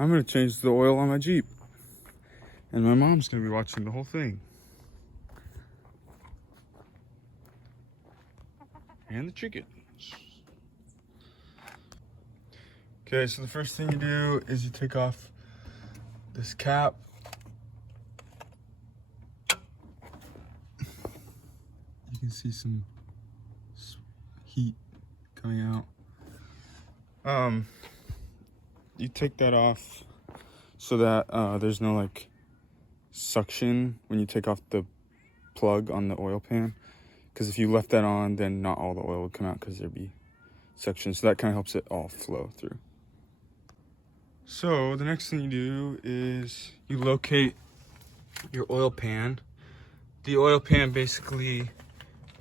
I'm gonna change the oil on my Jeep. And my mom's gonna be watching the whole thing. And the chickens. Okay, so the first thing you do is you take off this cap. You can see some heat coming out. You take that off so that there's no like suction when you take off the plug on the oil pan, because if you left that on, then not all the oil would come out because there'd be suction. So that kind of helps it all flow through. So the next thing you do is you locate your oil pan. The oil pan basically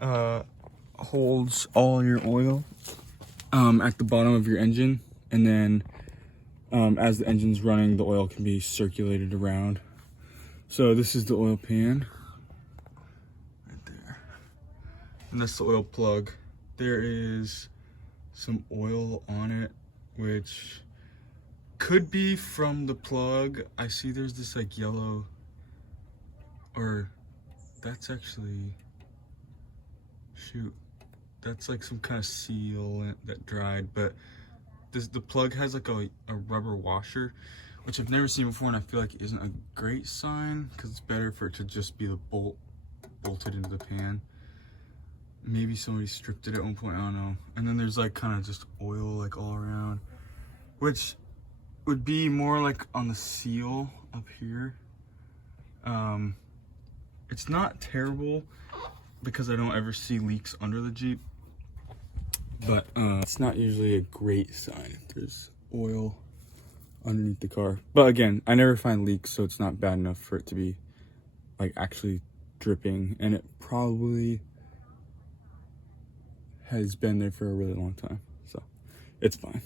holds all your oil at the bottom of your engine, and then as the engine's running, the oil can be circulated around. So this is the oil pan right there, and that's the oil plug. There is some oil on it, which could be from the plug. I see there's this like yellow, or that's actually, shoot, that's like some kind of seal that dried, but the plug has like a rubber washer, which I've never seen before, and I feel like isn't a great sign, because it's better for it to just be the bolted into the pan. Maybe somebody stripped it at one point, I don't know. And then there's like kind of just oil like all around, which would be more like on the seal up here. It's not terrible because I don't ever see leaks under the Jeep, but it's not usually a great sign if there's oil underneath the car. But again, I never find leaks, so it's not bad enough for it to be like actually dripping, and it probably has been there for a really long time, so it's fine.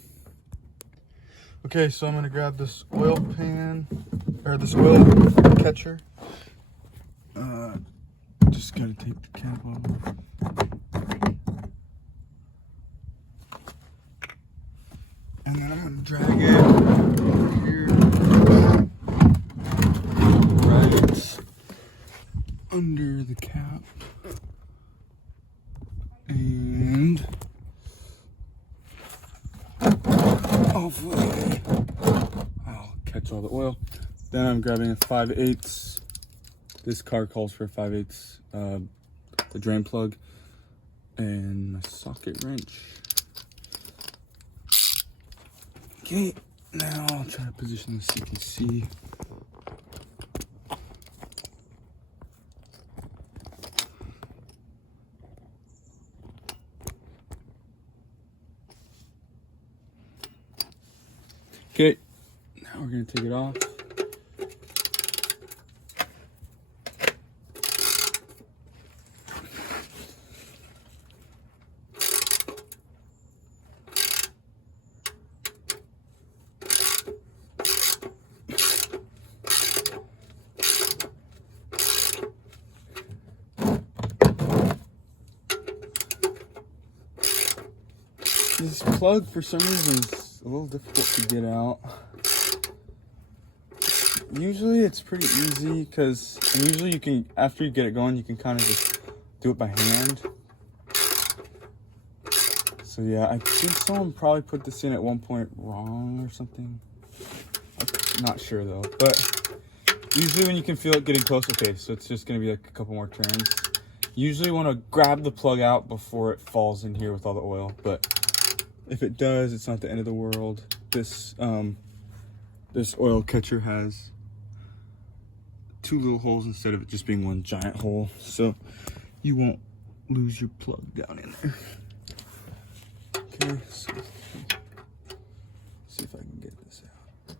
Okay, so I'm gonna grab this oil pan, or this oil catcher. Just gotta take the cap off. And then I'm gonna drag it over here, right under the cap. And hopefully I'll catch all the oil. Then I'm grabbing a 5/8. This car calls for a 5/8, the drain plug, and my socket wrench. Okay, now I'll try to position this so you can see. Okay, now we're gonna take it off. This plug, for some reason, is a little difficult to get out. Usually it's pretty easy, because usually you can, after you get it going, you can kind of just do it by hand. So yeah, I think someone probably put this in at one point wrong or something. I'm not sure though, but usually when you can feel it getting close, okay, so it's just gonna be like a couple more turns. Usually you want to grab the plug out before it falls in here with all the oil, but if it does, it's not the end of the world. This this oil catcher has 2 little holes instead of it just being one giant hole, so you won't lose your plug down in there. Okay, so see if I can get this out.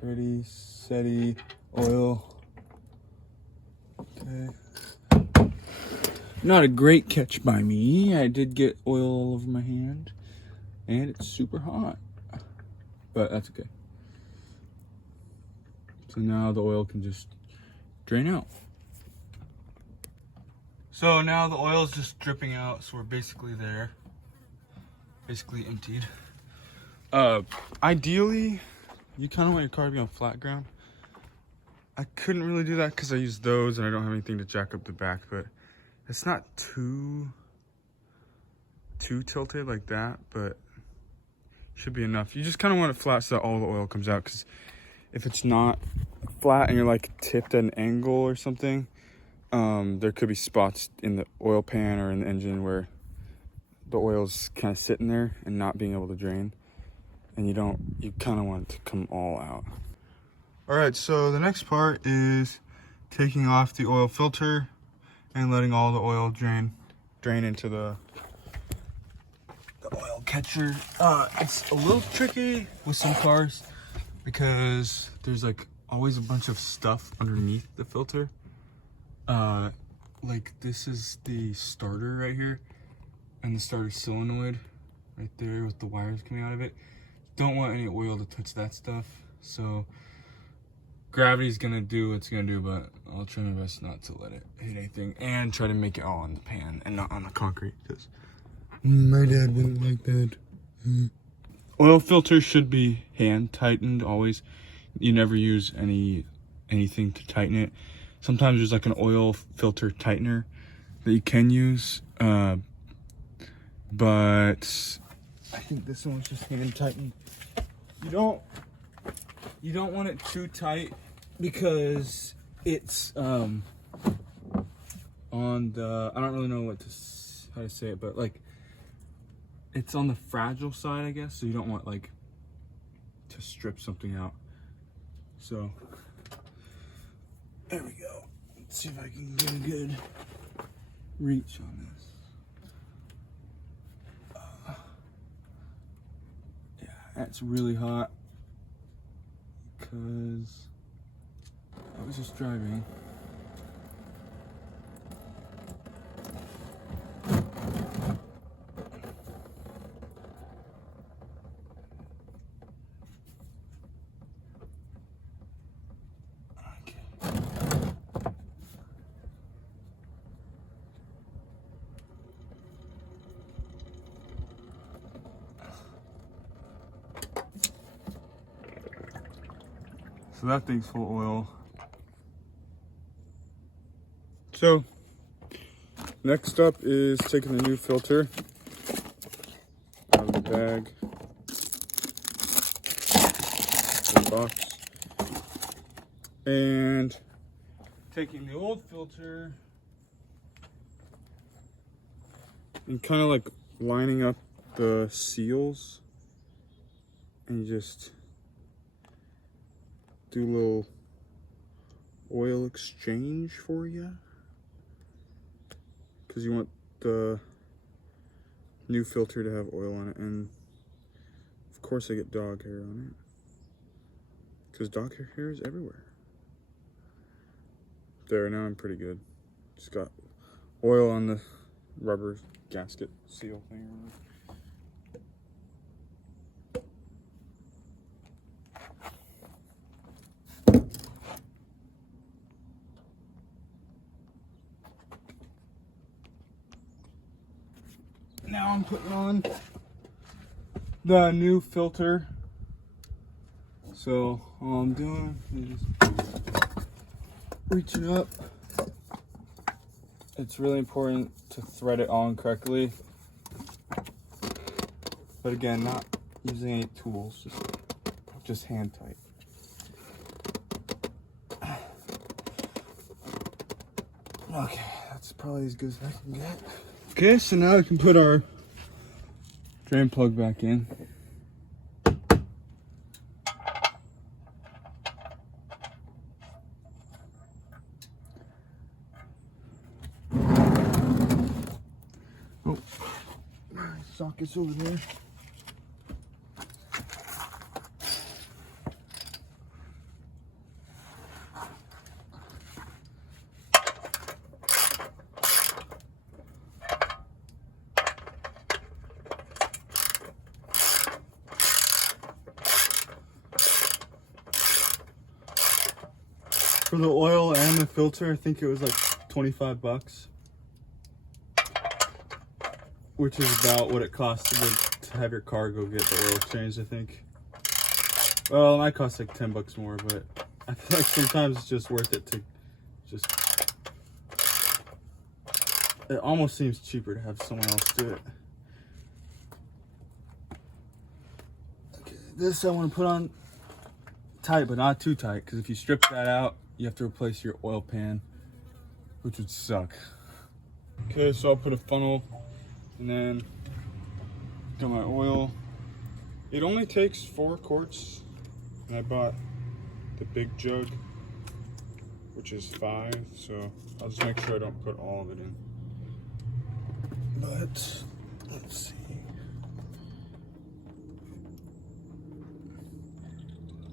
Ready, steady, oil. Okay. Not a great catch by me. I did get oil all over my hand, and it's super hot, but that's okay. So now the oil can just drain out. So now the oil is just dripping out, so we're basically there. Basically emptied. Ideally, you kind of want your car to be on flat ground. I couldn't really do that because I use those and I don't have anything to jack up the back, but it's not too tilted like that, but should be enough. You just kind of want it flat so that all the oil comes out, because if it's not flat and you're like tipped at an angle or something, there could be spots in the oil pan or in the engine where the oil's kind of sitting there and not being able to drain, and you kind of want it to come all out. All right, so the next part is taking off the oil filter and letting all the oil drain into the oil catcher. It's a little tricky with some cars because there's like always a bunch of stuff underneath the filter. Like this is the starter right here, and the starter solenoid right there with the wires coming out of it. Don't want any oil to touch that stuff, so gravity's gonna do what it's gonna do, but I'll try my best not to let it hit anything and try to make it all in the pan and not on the concrete, because my dad wouldn't like that. Oil filter should be hand tightened always. You never use anything to tighten it. Sometimes there's like an oil filter tightener that you can use, but I think this one's just hand tightened. You don't want it too tight because it's on the, I don't really know how to say it, but like it's on the fragile side, I guess, so you don't want like to strip something out. So there we go. Let's see if I can get a good reach on this. Yeah, that's really hot because I was just driving. So that thing's full of oil. So next up is taking the new filter out of the bag, the box, and taking the old filter and kind of like lining up the seals and just do a little oil exchange for you, because you want the new filter to have oil on it, and of course I get dog hair on it because dog hair is everywhere. There, now I'm pretty good. Just got oil on the rubber gasket seal thing. Now I'm putting on the new filter. So all I'm doing is just reaching up. It's really important to thread it on correctly. But again, not using any tools, just hand tight. Okay, that's probably as good as I can get. Okay, so now we can put our drain plug back in. Oh, my socket's over there. For the oil and the filter, I think it was like 25 bucks. Which is about what it costs to have your car go get the oil changed, I think. Well, it might cost like 10 bucks more, but I feel like sometimes it's just worth it to just, it almost seems cheaper to have someone else do it. Okay, this I want to put on tight, but not too tight, because if you strip that out, you have to replace your oil pan, which would suck. Okay, so I'll put a funnel and then got my oil. It only takes 4 quarts, and I bought the big jug, which is 5, so I'll just make sure I don't put all of it in. But let's see.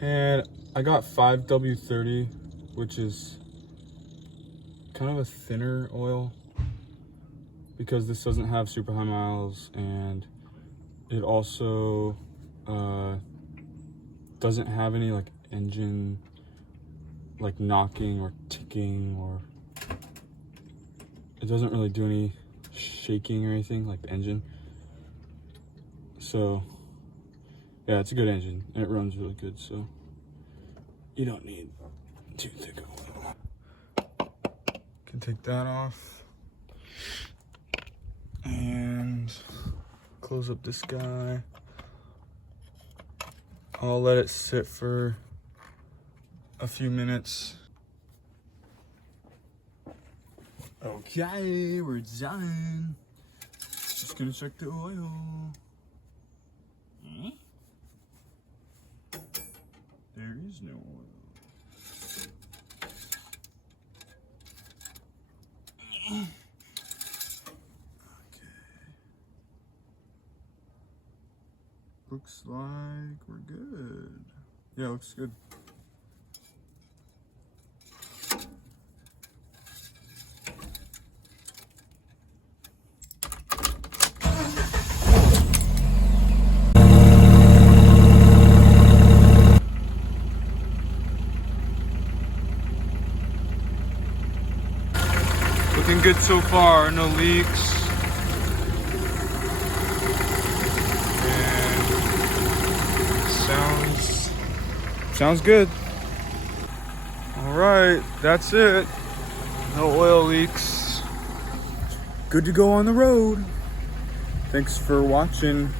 And I got 5W30, which is kind of a thinner oil because this doesn't have super high miles, and it also doesn't have any like engine like knocking or ticking, or it doesn't really do any shaking or anything like the engine. So yeah, it's a good engine and it runs really good, so you don't need too thick of oil. Can take that off and close up this guy. I'll let it sit for a few minutes. Okay, we're done. Just gonna check the oil. There is no oil. Okay. Looks like we're good. Yeah, looks good. Looking good so far, no leaks. And sounds good. All right, that's it. No oil leaks. Good to go on the road. Thanks for watching.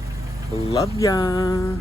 Love ya.